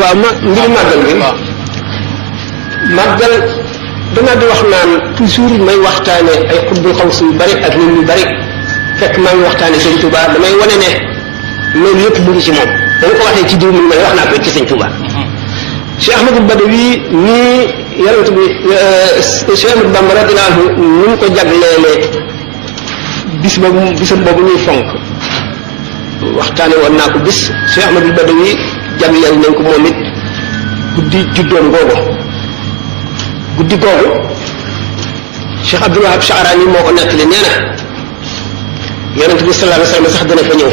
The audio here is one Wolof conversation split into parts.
waaw mbiru màggal bi màggal dama di wax naan toujours may waxtaane ay xutbul xaws yu bari ak nit ñu bari fekk maa ngi waxtaane sëñ Touba damay wane ne loolu yëpp mu ngi ci moom dama ko waxee ci diw mi may wax naa ko ci sëñ Touba Cheikh Ahmadou Badawi nii yonent bi Cheikh Ahmadou Bamba radiyallahu anhu ñu ngi ko jagleelee bisam boobu ñuy fonk waxtaane woon naa ko bis Cheikh Ahmadou Badawi jagleel nañ ko moom it guddi juddoom guddi googu Cheikh Abdul Wahab Sha'rani moo ko nettali nee na yonent bi sallallahu alayhi wa sallam sax dana fa ñëw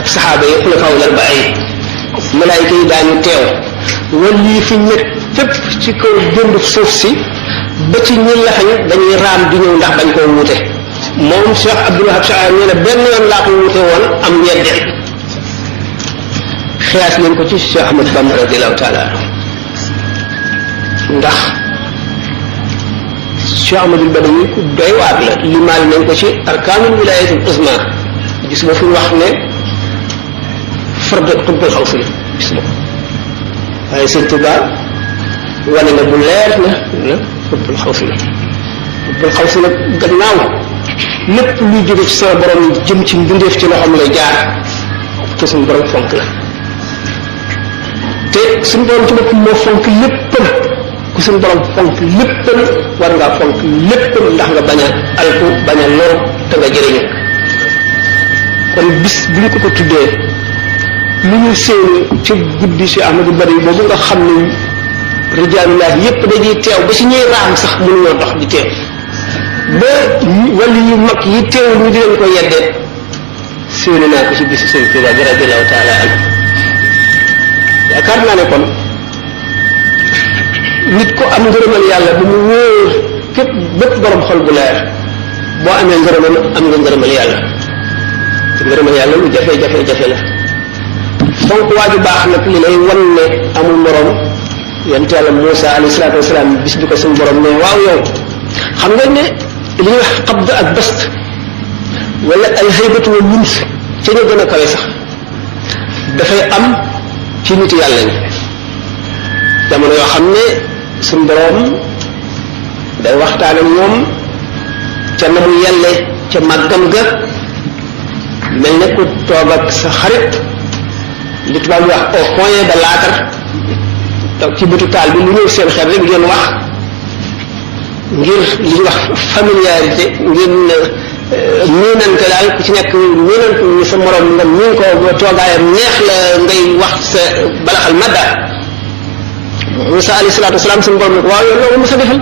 ak saxaaba yi xulafaa ul arbaa yi malaayika yi daañu teew wala yi fi ñett fépp ci kaw jënd suuf si ba ci ñi lafañ dañuy raam di ñëw ndax bañ koo wuute moom Cheikh Abdul Wahab Sha'rani nee na benn yoon laa ko wuute woon am ñeddeel xiyaas nañ ko ci Cheikh Ahmad Bamba radiyallahu taala anhu ndax Cheikh Ahmadul Badawi ku doy waar la limaal nañ ko ci arkaanul wilaayatul uzma gis nga fi wax ne fardu xutbul xawsi la gis nga waaye sëñ Tuba wane na bu leer na xutbul xawsi la xutbul xawsi la gannaaw lépp luy jóge ci sama borom jëm ci mbindeef ci loxoom lay jaar te suñu borom fonk la te suñu borom ci boppam moo fonk léppam ku suñu borom fonk léppam war ngaa fonk léppam ndax nga bañ a alku bañ a lor te nga jëriñu kon bis bu ñu ko tuddee lu ñu séen ci guddi si Ahmadou Badawi boobu nga xam ne rijaalullaah yépp dañuy teew ba si ñuy raam sax mënuñoo dox di teew ba wàllu yu mag yi teewul ñu di leen ko yeddee séen naa ko ci bisu sëñ Tuubaa bi radiyallaahu taala anhu yaakaar naa ne kon nit ko am ngërëmal yàlla bu mu wóor képp bépp borom xol bu leer boo amee ngërëmal am nga ngërëmal yàlla te ngërëmal yàlla lu jafe-jafe la fonk waaju baax nag li lay wan ne amul morom yonent yàlla Muusa alayhi salaatu wasalaam bis bi ko suñu borom ne waaw yow xam nga ne li ñuy wax qabd ak bast wala al haybatu wal wunf ci ñu gën a kawe sax dafay am ci nit yàlla ñi jamono yoo xam ne suñu borom day waxtaan ak ñoom ca na mu yelle ca màggam ga mel ne ku toog ak sa xarit li tubaab wax au point de l'âtre toog ci bëtu taal bi lu ñëw seen xel rek ngeen wax ngir li ñuy wax familiarité ngeen miinante daal ku ci nekk miinante ni sa morom nga miin ko toogaayam neex la ngay wax sa balaxal madda Musaa alayhi salaatu wasalaam suñu borom ne ko waaw yow loolu ma sa defal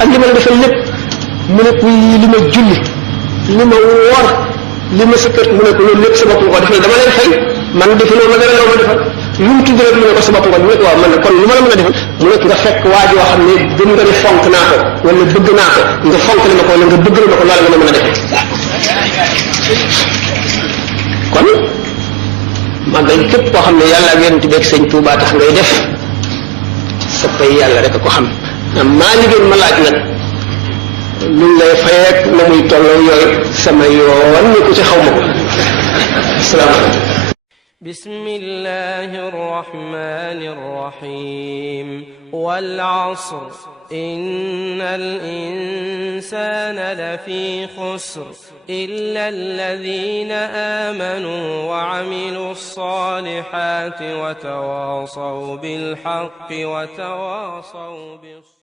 ak li ma la defal lépp mu ne ko li ma julli li ma woor li ma sa kër mu ne ko loolu lépp sa bopp nga ko defal dama lay fay man defaloo ma dara loo ma defal lu mu tudd rek mu ne ko sa bopp nga mu ne ko waaw man kon lu ma la mën a defal mu ne ko nga fekk waa joo xam ne gëm nga ne fonk naa ko wala bëgg naa ko nga fonk li ma ko wala nga bëgg li ma ko loola nga ma mën a defal kon màggal képp koo xam ne yàlla ak yonent bi ak sëñ Tuubaa tax ngay def sa pay yàlla rek a ko xam maa liggéey ma laaj nag luñ lay fayeek na muy tolloo yooyu sama yoon ni ko ci xaw ma ko asalaamaaleykum بسم الله الرحمن الرحيم والعصر إن الإنسان لفي خسر إلا الذين آمنوا وعملوا الصالحات وتواصوا بالحق وتواصوا بالصبر